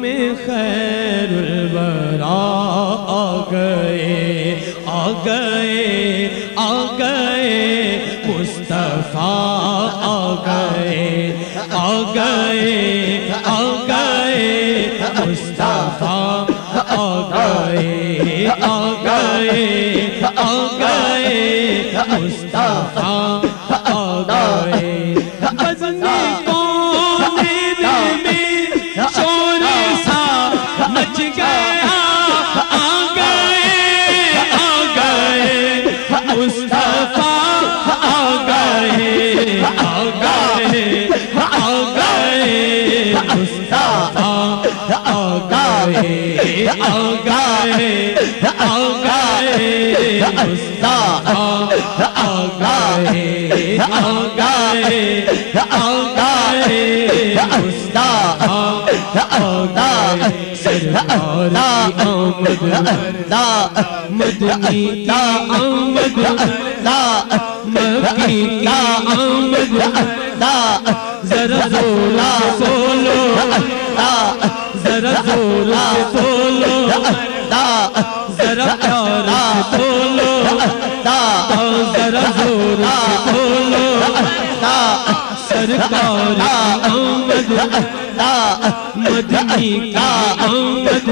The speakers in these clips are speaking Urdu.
میں خیر الورا آ گئے آ گئے آ گئے مصطفیٰ آ گئے آ گئے آ گئے مصطفیٰ آ گئے آ گئے آ گئے مصطفیٰ آ گئے بزم کونین میں شور سا مچ گیا آ گئے مصطفیٰ آ گئے آ گئے آ گئے مصطفیٰ آ گئے آ گئے آ گئے مصطفیٰ آ گئے آ گئے آ گئے مصطفیٰ آ گئے سرکار کی آمد مدنی کی آمد مکی کی آمد ذرا زور سے بولو ذرا زور سے بولو ذرا پیار سے بولو ذرا زور سے بولو سرکار کی آمد مدنی کی آمد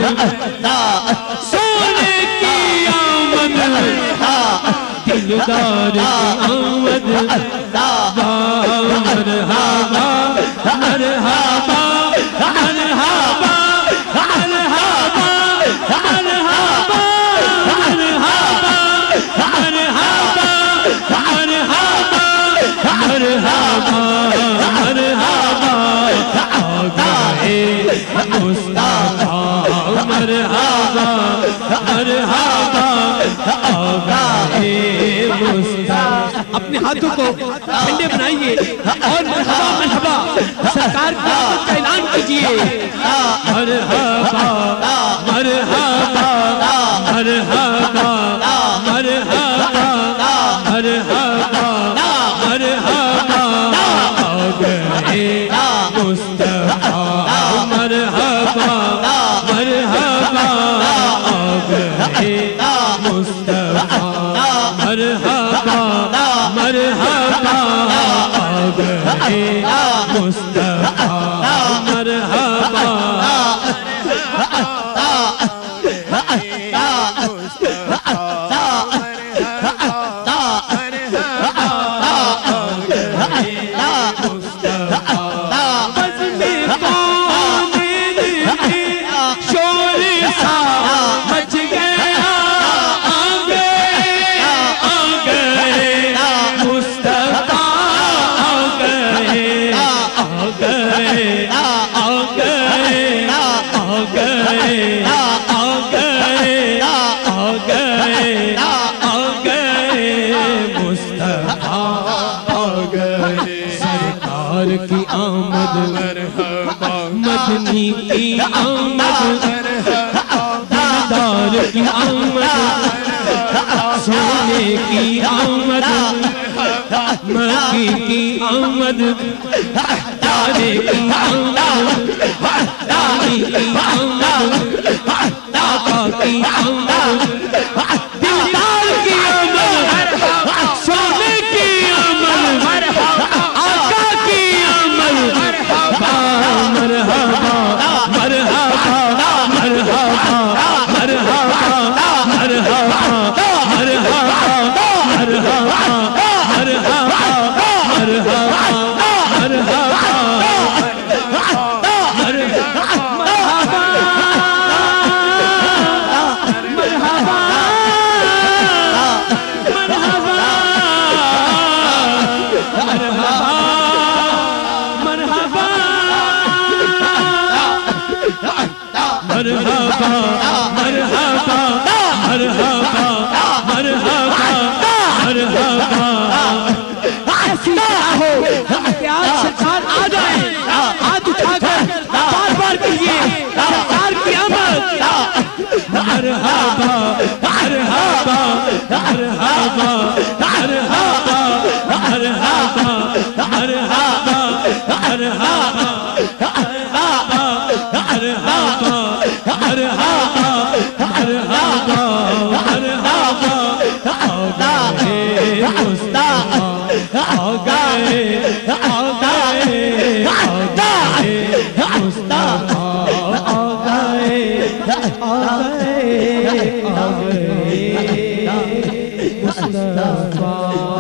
سونے کی آمد دلدار کی آمد مرحبا مرحبا مرحبا مرحبا مرحبا مرحبا مرحبا مرحبا مرحبا مرحبا آ گئے مصطفیٰ مرحبا مرحبا آ گئے مصطفیٰ اپنے ہاتھوں کو ٹھنڈے بنائیے اور مرحبا مرحبا سرکار کی آمد کا اعلان کیجئے مرحبا مرحبا مرحبا مرحبا مرحبا مرحبا آ گئے مصطفیٰ مرحبا مرحبا آ گئے مصطفیٰ مرحبا مرحبا آ گئے مصطفیٰ مرحبا کی آمد مدنی کی آمد دلدار کی آمد سونے کی آمد مکی کی آمد تارے کی آمد دانی کی آمد آقا کی آمد دلدار کی آمد سونے کی آمد آقا کی آمد مرحبا مرحبا مرحبا مرحبا مرحبا مرحبا مرحبا مصطفیٰ